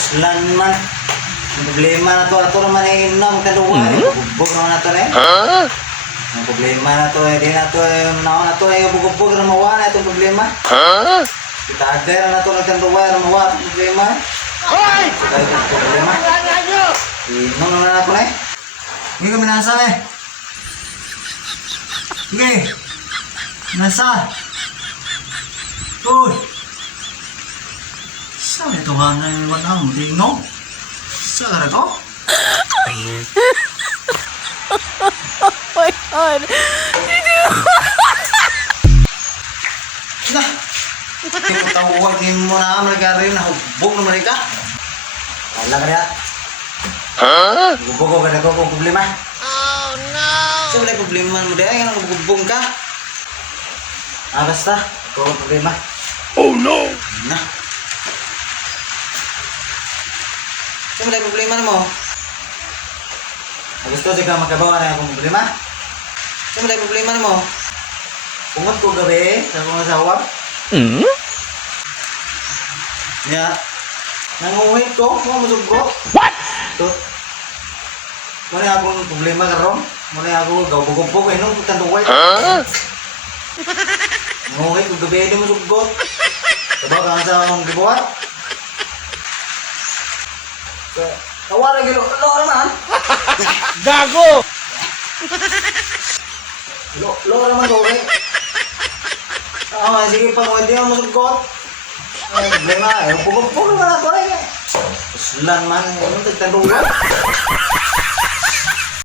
Puslan man. Ang problema na to. Ato naman ay inom. Kaluwa. Bugbog naman na to eh. Ang problema na to eh. Di na to eh. Naon na to eh. Bugbog na mawa na itong problema. Kita agay na to. Nagkanduwa na mawa itong problema. Kita itong problema. Inom naman na ako na eh. Hindi kami nasa eh. Sige. Nasa. Uy. Saan ito ba na yung wanang tingno? Saan ka to? Oh my God. Na! Tiputawag mo na magagaling na hubog na marika. Wala ka niya. Hubog ka na ko kung problema. Oh no. Saan wala problema mo dahil nga hubog ka? Basta. Ikaw ang problema. Oh no! Na. Saan wala problema na mo? Gusto siya ka magkabawa na akong problema? Saan wala problema na mo? Pungot ko gabi sa akong asawa. Ya. Nanguhit ko, mga masugro. What? Ito. Muna akong problema karon. Muna ako gawbog-bog nung tanduway. Nanguhit ko gabi di masugro. Diba ka sa akong gibuhat? Tawaran gilo. Lora man. Gago! Lora man ko eh. Sige pa mo hindi ako masugkot. Ay, problema. Pugog-pugog naman ako eh. Puslan man. Ano tagtandugan?